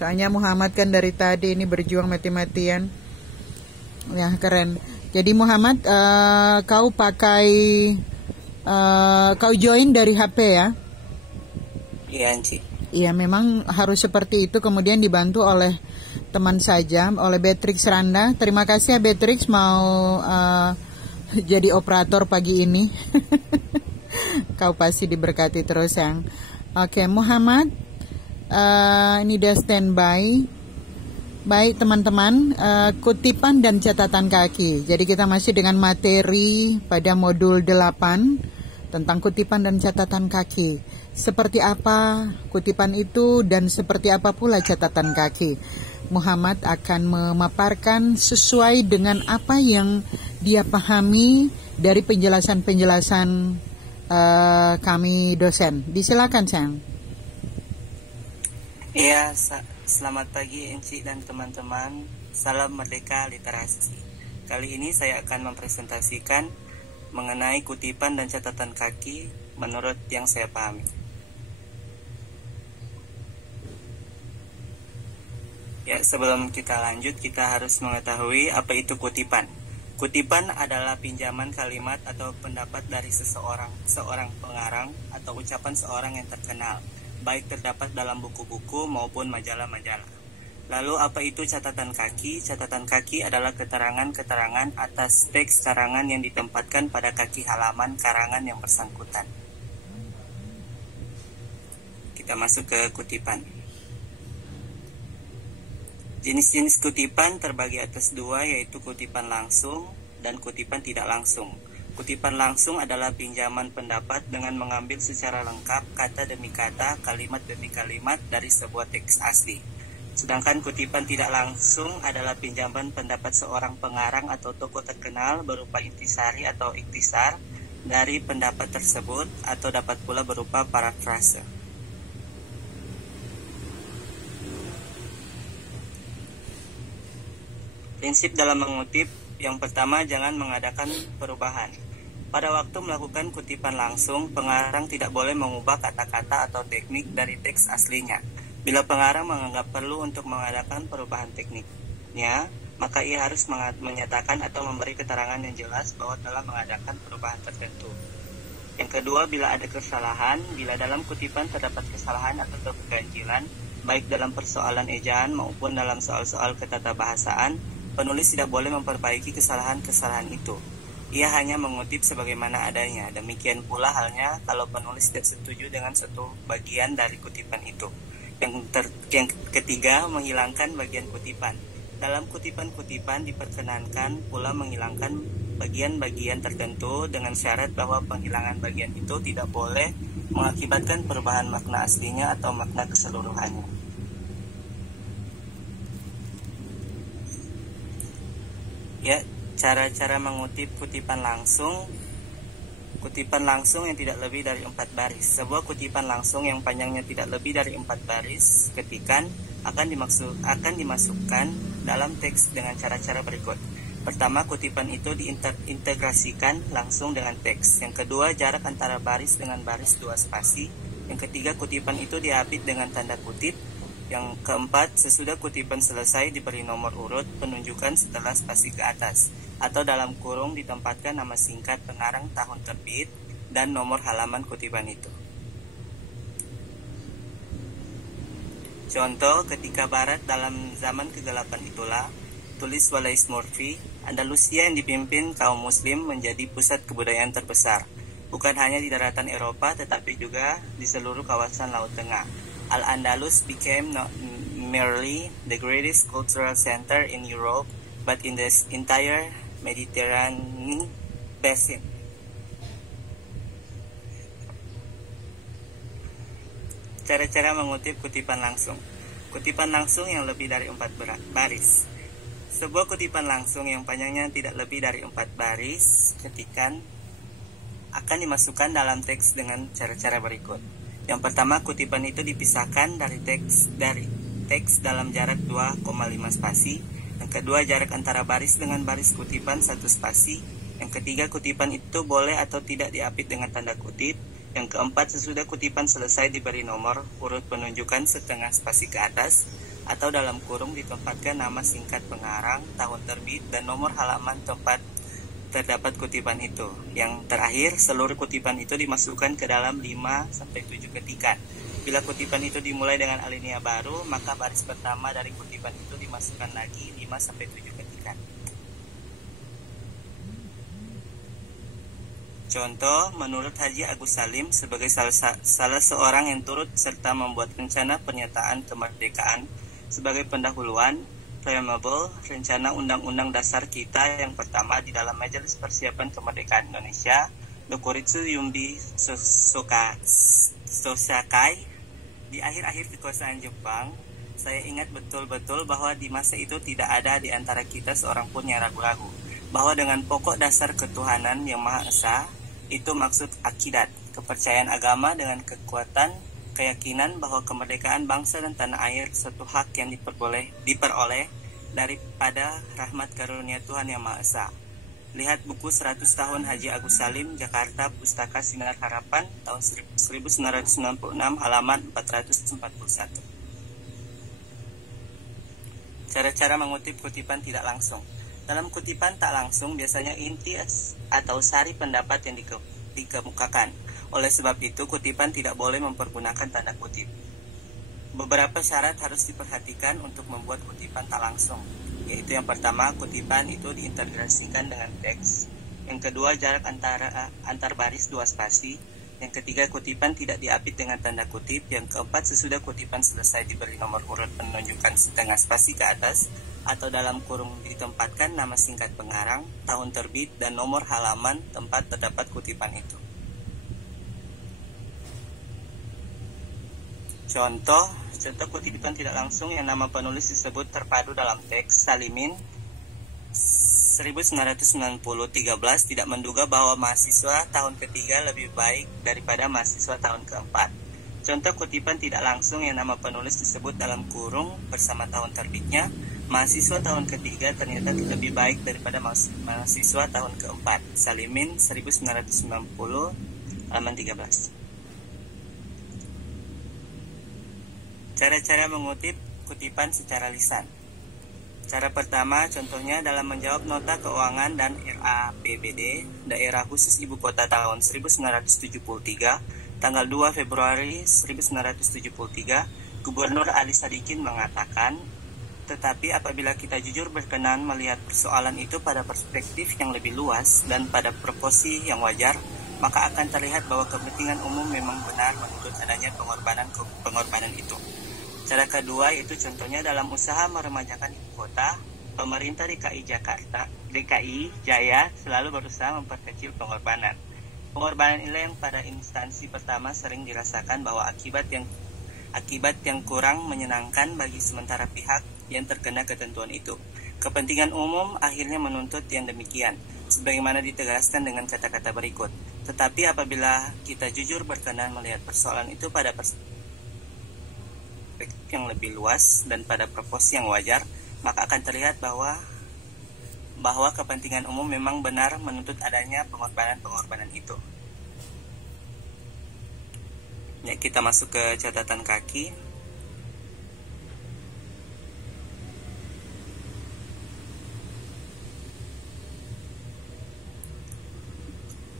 Soalnya Muhammad kan dari tadi ini berjuang mati-matian. Ya, keren. Jadi Muhammad, kau join dari HP ya? Iya, Ci. Iya, memang harus seperti itu. Kemudian dibantu oleh teman saja, oleh Beatrix Randa. Terima kasih ya Beatrix mau jadi operator pagi ini. Kau pasti diberkati terus yang. Oke, Muhammad, ini dia standby. Baik teman-teman, kutipan dan catatan kaki. Jadi kita masih dengan materi pada modul 8 tentang kutipan dan catatan kaki. Seperti apa kutipan itu dan seperti apa pula catatan kaki. Muhammad akan memaparkan sesuai dengan apa yang dia pahami dari penjelasan-penjelasan kami dosen. Disilakan, Sang. Iya, selamat pagi Enci dan teman-teman. Salam Merdeka Literasi. Kali ini saya akan mempresentasikan mengenai kutipan dan catatan kaki menurut yang saya pahami. Ya, sebelum kita lanjut, kita harus mengetahui apa itu kutipan. Kutipan adalah pinjaman kalimat atau pendapat dari seorang pengarang atau ucapan seorang yang terkenal, baik terdapat dalam buku-buku maupun majalah-majalah. Lalu apa itu catatan kaki? Catatan kaki adalah keterangan-keterangan atas teks karangan yang ditempatkan pada kaki halaman karangan yang bersangkutan. Kita masuk ke kutipan. Jenis-jenis kutipan terbagi atas dua, yaitu kutipan langsung dan kutipan tidak langsung. Kutipan langsung adalah pinjaman pendapat dengan mengambil secara lengkap kata demi kata, kalimat demi kalimat dari sebuah teks asli. Sedangkan kutipan tidak langsung adalah pinjaman pendapat seorang pengarang atau tokoh terkenal berupa intisari atau iktisar dari pendapat tersebut, atau dapat pula berupa parafrase. Prinsip dalam mengutip, yang pertama, jangan mengadakan perubahan. Pada waktu melakukan kutipan langsung, pengarang tidak boleh mengubah kata-kata atau teknik dari teks aslinya. Bila pengarang menganggap perlu untuk mengadakan perubahan tekniknya, maka ia harus menyatakan atau memberi keterangan yang jelas bahwa telah mengadakan perubahan tertentu. Yang kedua, bila ada kesalahan, bila dalam kutipan terdapat kesalahan atau keganjilan, baik dalam persoalan ejaan maupun dalam soal-soal ketatabahasaan, penulis tidak boleh memperbaiki kesalahan-kesalahan itu. Ia hanya mengutip sebagaimana adanya. Demikian pula halnya kalau penulis tidak setuju dengan satu bagian dari kutipan itu. Yang ketiga, menghilangkan bagian kutipan. Dalam kutipan-kutipan diperkenankan pula menghilangkan bagian-bagian tertentu dengan syarat bahwa penghilangan bagian itu tidak boleh mengakibatkan perubahan makna aslinya atau makna keseluruhannya. Ya, cara-cara mengutip kutipan langsung. Kutipan langsung yang tidak lebih dari 4 baris. Sebuah kutipan langsung yang panjangnya tidak lebih dari 4 baris ketikan akan dimasukkan dalam teks dengan cara-cara berikut. Pertama, kutipan itu diintegrasikan langsung dengan teks. Yang kedua, jarak antara baris dengan baris 2 spasi. Yang ketiga, kutipan itu diapit dengan tanda kutip. Yang keempat, sesudah kutipan selesai diberi nomor urut penunjukan setelah spasi ke atas, atau dalam kurung ditempatkan nama singkat pengarang, tahun terbit, dan nomor halaman kutipan itu. Contoh, ketika Barat dalam zaman kegelapan itulah, tulis Wallace Murphy, Andalusia yang dipimpin kaum muslim menjadi pusat kebudayaan terbesar, bukan hanya di daratan Eropa tetapi juga di seluruh kawasan Laut Tengah. Al-Andalus became not merely the greatest cultural center in Europe, but in the entire Mediterranean basin. Cara-cara mengutip kutipan langsung. Kutipan langsung yang lebih dari 4 baris. Sebuah kutipan langsung yang panjangnya tidak lebih dari 4 baris ketikan akan dimasukkan dalam teks dengan cara-cara berikut. Yang pertama, kutipan itu dipisahkan dari teks dalam jarak 2,5 spasi. Yang kedua, jarak antara baris dengan baris kutipan 1 spasi. Yang ketiga, kutipan itu boleh atau tidak diapit dengan tanda kutip. Yang keempat, sesudah kutipan selesai diberi nomor urut penunjukan setengah spasi ke atas. atau dalam kurung ditempatkan nama singkat pengarang, tahun terbit, dan nomor halaman tempat terdapat kutipan itu. Yang terakhir, seluruh kutipan itu dimasukkan ke dalam 5-7 ketikan. Bila kutipan itu dimulai dengan alinea baru, maka baris pertama dari kutipan itu dimasukkan lagi 5-7 ketikan. Contoh, menurut Haji Agus Salim sebagai salah seorang yang turut serta membuat rencana pernyataan kemerdekaan sebagai pendahuluan, preamble, rencana Undang-Undang Dasar kita yang pertama di dalam Majelis Persiapan Kemerdekaan Indonesia, Dokuritsu Yumbi Sosakai, di akhir-akhir kekuasaan Jepang, saya ingat betul-betul bahwa di masa itu tidak ada di antara kita seorang pun yang ragu-ragu bahwa dengan pokok dasar ketuhanan yang Maha Esa, itu maksud akidat, kepercayaan agama dengan kekuatan keyakinan bahwa kemerdekaan bangsa dan tanah air suatu hak yang diperoleh daripada rahmat karunia Tuhan Yang Maha Esa. Lihat buku 100 tahun Haji Agus Salim, Jakarta, Pustaka Sinar Harapan, tahun 1996, halaman 441. Cara-cara mengutip kutipan tidak langsung. Dalam kutipan tak langsung biasanya inti atau sari pendapat yang dikemukakan. Oleh sebab itu, kutipan tidak boleh mempergunakan tanda kutip. Beberapa syarat harus diperhatikan untuk membuat kutipan tak langsung, yaitu yang pertama, kutipan itu diintegrasikan dengan teks. Yang kedua, jarak antar baris 2 spasi. Yang ketiga, kutipan tidak diapit dengan tanda kutip. Yang keempat, sesudah kutipan selesai diberi nomor urut penunjukan setengah spasi ke atas, atau dalam kurung ditempatkan nama singkat pengarang, tahun terbit, dan nomor halaman tempat terdapat kutipan itu. Contoh kutipan tidak langsung yang nama penulis disebut terpadu dalam teks. Salimin 1990-13 tidak menduga bahwa mahasiswa tahun ketiga lebih baik daripada mahasiswa tahun keempat. Contoh kutipan tidak langsung yang nama penulis disebut dalam kurung bersama tahun terbitnya. Mahasiswa tahun ketiga ternyata lebih baik daripada mahasiswa tahun keempat. Salimin 1990 halaman 13. Cara-cara mengutip kutipan secara lisan. Cara pertama, contohnya dalam menjawab nota keuangan dan RAPBD Daerah Khusus Ibu Kota tahun 1973, tanggal 2 Februari 1973, Gubernur Ali Sadikin mengatakan, tetapi apabila kita jujur berkenan melihat persoalan itu pada perspektif yang lebih luas dan pada proporsi yang wajar, maka akan terlihat bahwa kepentingan umum memang benar menuntut adanya pengorbanan itu. Cara kedua yaitu contohnya dalam usaha meremajakan ibu kota, pemerintah DKI Jaya selalu berusaha memperkecil pengorbanan. Pengorbanan inilah yang pada instansi pertama sering dirasakan bahwa akibat yang kurang menyenangkan bagi sementara pihak yang terkena ketentuan itu. Kepentingan umum akhirnya menuntut yang demikian, sebagaimana ditegaskan dengan kata-kata berikut. Tetapi apabila kita jujur berkenan melihat persoalan itu pada perspektif yang lebih luas dan pada proporsi yang wajar, maka akan terlihat bahwa kepentingan umum memang benar menuntut adanya pengorbanan itu. Ya, kita masuk ke catatan kaki.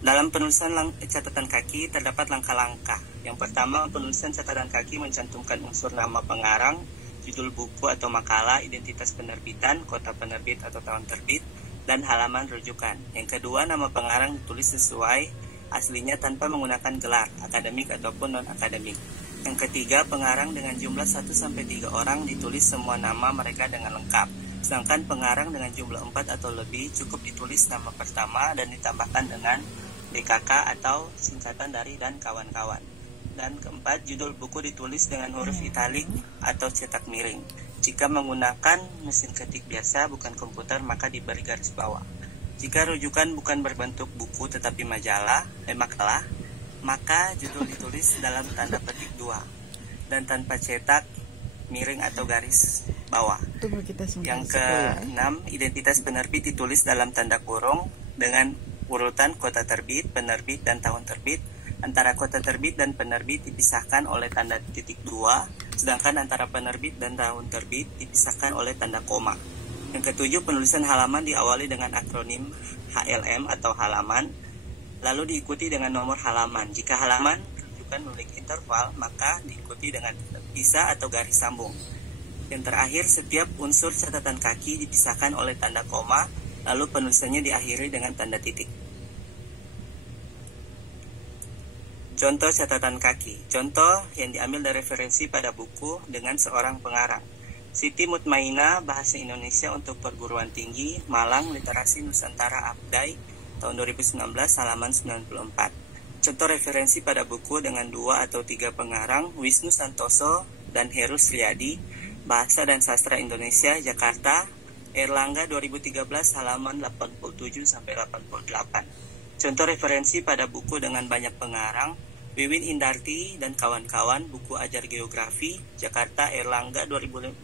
Dalam penulisan catatan kaki terdapat langkah-langkah. Yang pertama, penulisan catatan kaki mencantumkan unsur nama pengarang, judul buku atau makalah, identitas penerbitan, kota penerbit atau tahun terbit, dan halaman rujukan. Yang kedua, nama pengarang ditulis sesuai aslinya tanpa menggunakan gelar, akademik ataupun non-akademik. Yang ketiga, pengarang dengan jumlah 1-3 orang ditulis semua nama mereka dengan lengkap. Sedangkan pengarang dengan jumlah 4 atau lebih cukup ditulis nama pertama dan ditambahkan dengan DKK atau singkatan dari dan kawan-kawan. Dan keempat, judul buku ditulis dengan huruf italik atau cetak miring. Jika menggunakan mesin ketik biasa bukan komputer maka diberi garis bawah. Jika rujukan bukan berbentuk buku tetapi makalah, maka judul ditulis dalam tanda petik 2 dan tanpa cetak miring atau garis bawah. Yang ke-6, identitas penerbit ditulis dalam tanda kurung dengan urutan kota terbit, penerbit, dan tahun terbit. Antara kota terbit dan penerbit dipisahkan oleh tanda titik 2, Sedangkan antara penerbit dan tahun terbit dipisahkan oleh tanda koma. Yang ketujuh, penulisan halaman diawali dengan akronim HLM atau halaman, lalu diikuti dengan nomor halaman. Jika halaman menunjukkan memiliki interval, maka diikuti dengan pisah atau garis sambung. Yang terakhir, setiap unsur catatan kaki dipisahkan oleh tanda koma, lalu penulisannya diakhiri dengan tanda titik. Contoh catatan kaki. Contoh yang diambil dari referensi pada buku dengan seorang pengarang. Siti Mutmainah, Bahasa Indonesia untuk Perguruan Tinggi, Malang, Literasi Nusantara Abdai, tahun 2019, halaman 94. Contoh referensi pada buku dengan 2 atau 3 pengarang, Wisnu Santoso dan Heru Sriyadi, Bahasa dan Sastra Indonesia, Jakarta, Erlangga 2013, halaman 87-88. Contoh referensi pada buku dengan banyak pengarang, Wiwin Indarti dan kawan-kawan, Buku Ajar Geografi, Jakarta, Erlangga 2015,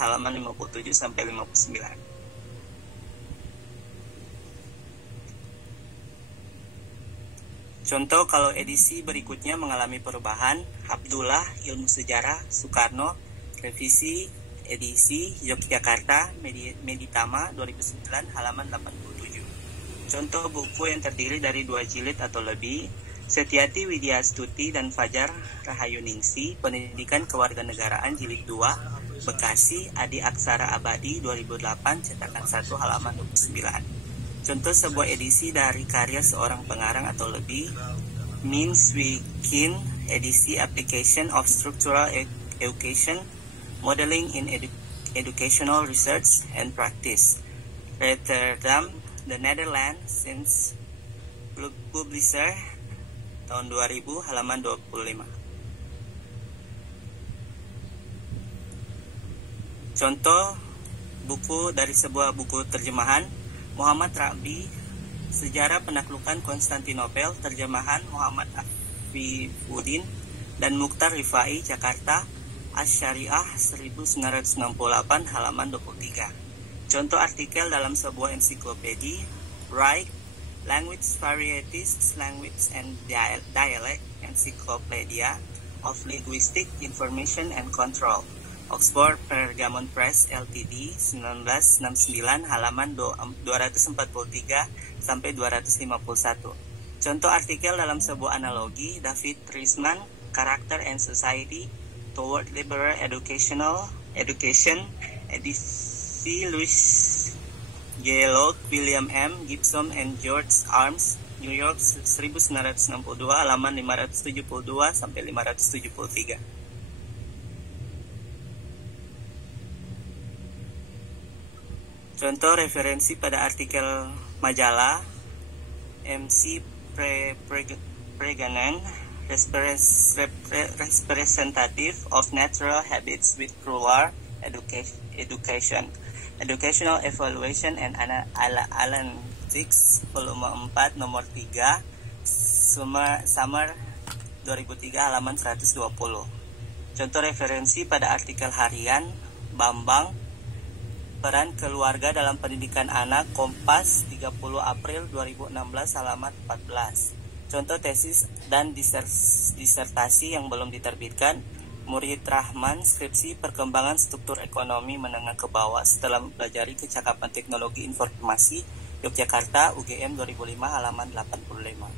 halaman 57-59. Contoh kalau edisi berikutnya mengalami perubahan, Abdullah, Ilmu Sejarah, Soekarno, Revisi, edisi, Yogyakarta, Meditama 2009, halaman 87. Contoh buku yang terdiri dari 2 jilid atau lebih, Setiati Widyastuti dan Fajar Rahayuningsi, Pendidikan Kewarganegaraan Jilid 2, Bekasi, Adi Aksara Abadi 2008, cetakan 1, halaman 29. Contoh sebuah edisi dari karya seorang pengarang atau lebih, Min Swee Kin, edisi Application of Structural Education, Modeling in Educational Research and Practice, Rotterdam, The Netherlands, since Publisher, tahun 2000, halaman 25. Contoh buku dari sebuah buku terjemahan, Muhammad Rabi, Sejarah Penaklukan Konstantinopel, terjemahan Muhammad Afifuddin dan Mukhtar Rifai, Jakarta, Asy-Syariah 1968, halaman 23. Contoh artikel dalam sebuah ensiklopedia, Wright, Language Varieties, Language and Dialect, Encyclopedia of Linguistic Information and Control, Oxford Pergamon Press Ltd, 1969, halaman 243 sampai 251. Contoh artikel dalam sebuah analogi, David Riesman, Character and Society Toward Liberal Education, edisi Louis J. Locke, William M. Gibson and George Arms, New York 1962, halaman 572 sampai 573. Contoh referensi pada artikel majalah, MC Preganen, Representative of Natural Habits with Rural Education, Educational Evaluation and Analytics, volume 4, nomor 3, Summer 2003, halaman 120. Contoh referensi pada artikel harian, Bambang, Peran Keluarga dalam Pendidikan Anak, Kompas, 30 April 2016, halaman 14. Contoh tesis dan disertasi yang belum diterbitkan, Murid Rahman, skripsi Perkembangan Struktur Ekonomi Menengah ke Bawah setelah mempelajari Kecakapan Teknologi Informasi, Yogyakarta, UGM 2005, halaman 85.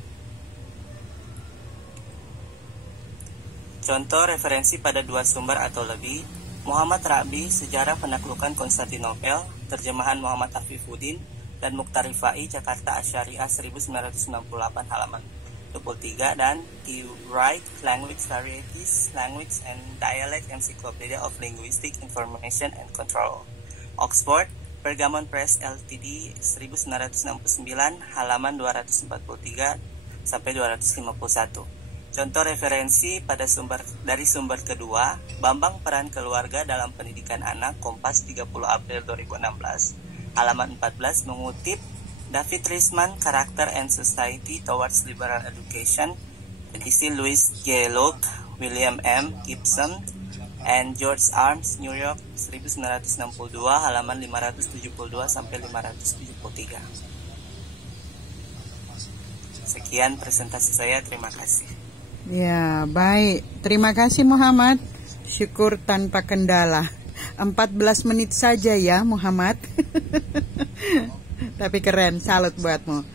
Contoh referensi pada 2 sumber atau lebih, Muhammad Rabi, Sejarah Penaklukan Konstantinopel, terjemahan Muhammad Afifuddin dan Mukhtar Rifai, Jakarta, Asy-Syariah 1968, halaman 23, dan The Wright, Language Varieties, Language and Dialect, Encyclopedia of Linguistic Information and Control, Oxford Pergamon Press Ltd, 1969, halaman 243 sampai 251. Contoh referensi pada dari sumber kedua, Bambang, Peran Keluarga dalam Pendidikan Anak, Kompas, 30 April 2016, halaman 14, mengutip David Riesman, Character and Society Towards Liberal Education, edisi Louis J. Locke, William M. Gibson, and George Arms, New York 1962, halaman 572 sampai 573. Sekian presentasi saya, terima kasih. Ya, baik. Terima kasih Muhammad. Syukur tanpa kendala. 14 menit saja ya Muhammad. Tapi keren, salut buatmu.